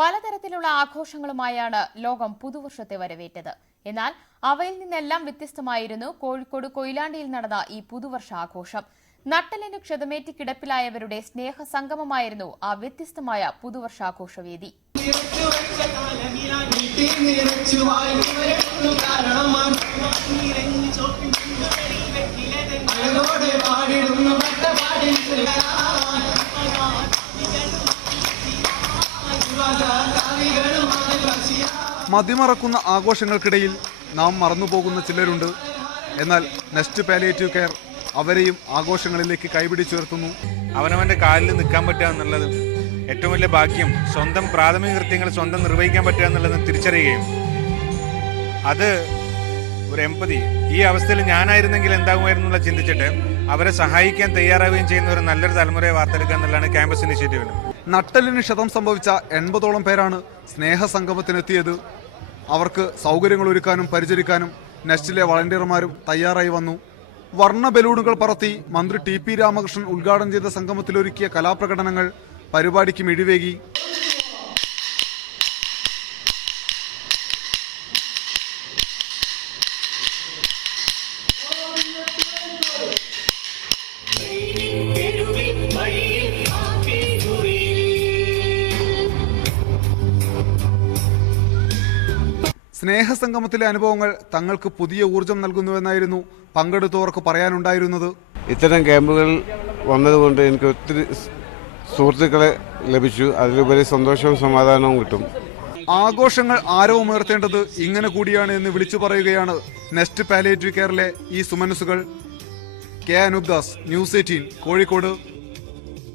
പലതരത്തിലുള്ള ആഘോഷങ്ങളുമായാണ് ലോകം പുതുവർഷത്തെ വരവേറ്റത്. എന്നാൽ അവയിൽ നിന്നെല്ലാം വ്യത്യസ്തമായിരുന്നു കോഴിക്കോട് കൊയിലാണ്ടിയിൽ നടന്ന ഈ പുതുവർഷ ആഘോഷം. നട്ടലിന് ക്ഷതമേറ്റി കിടപ്പിലായവരുടെ സ്നേഹസംഗമമായിരുന്നു ആ വ്യത്യസ്തമായ പുതുവർഷാഘോഷവേദി. മതിമറക്കുന്ന ആഘോഷങ്ങൾക്കിടയിൽ നാം മറന്നുപോകുന്ന ചിലരുണ്ട്. എന്നാൽ നെസ്റ്റ് പാലിയേറ്റീവ് കെയർ അവരെയും ആഘോഷങ്ങളിലേക്ക് കൈപിടിച്ചുയർത്തുന്നു. അവനവന്റെ കാലിൽ നിൽക്കാൻ പറ്റുക എന്നുള്ളത് ഏറ്റവും വലിയ ഭാഗ്യം. സ്വന്തം പ്രാഥമിക കൃത്യങ്ങൾ സ്വന്തം നിർവഹിക്കാൻ പറ്റുക എന്നുള്ളത് തിരിച്ചറിയുകയും അത് ഒരു എമ്പതി, ഈ അവസ്ഥയിൽ ഞാനായിരുന്നെങ്കിൽ എന്താകുമായിരുന്നുള്ള ചിന്തിച്ചിട്ട് അവരെ സഹായിക്കാൻ തയ്യാറാവുകയും ചെയ്യുന്ന ഒരു നല്ലൊരു തലമുറയെ വാർത്തെടുക്കുക എന്നുള്ളതാണ് ക്യാമ്പസ് ഇനിഷ്യേറ്റീവിന്. നട്ടലിന് ക്ഷതം സംഭവിച്ച 80ഓളം പേരാണ് സ്നേഹസംഗമത്തിനെത്തിയത്. അവർക്ക് സൗകര്യങ്ങൾ ഒരുക്കാനും പരിചരിക്കാനും നെസ്റ്റിലെ വളണ്ടിയർമാരും തയ്യാറായി വന്നു. വർണ്ണ ബലൂണുകൾ പറത്തി മന്ത്രി TP രാമകൃഷ്ണൻ ഉദ്ഘാടനം ചെയ്ത സംഗമത്തിലൊരുക്കിയ കലാപ്രകടനങ്ങൾ പരിപാടിക്ക് മിഴിവേകി. സ്നേഹസംഗമത്തിലെ അനുഭവങ്ങൾ തങ്ങൾക്ക് പുതിയ ഊർജം നൽകുന്നുവെന്നായിരുന്നു പങ്കെടുത്തവർക്ക് പറയാനുണ്ടായിരുന്നത്. ഇത്തരം ക്യാമ്പുകൾ വന്നതുകൊണ്ട് എനിക്ക് ഒത്തിരി സുഹൃത്തുക്കളെ ലഭിച്ചു. അതിലുപരി സന്തോഷവും സമാധാനവും കിട്ടും. ആഘോഷങ്ങൾ ആരവമുയർത്തേണ്ടത് ഇങ്ങനെ കൂടിയാണ് എന്ന് വിളിച്ചു പറയുകയാണ് നെസ്റ്റ് പാലിയേറ്റീവ് കെയറിലെ ഈ സുമനസുകൾ. കെ. അനൂപ് ദാസ്, ന്യൂസ് 18, കോഴിക്കോട്.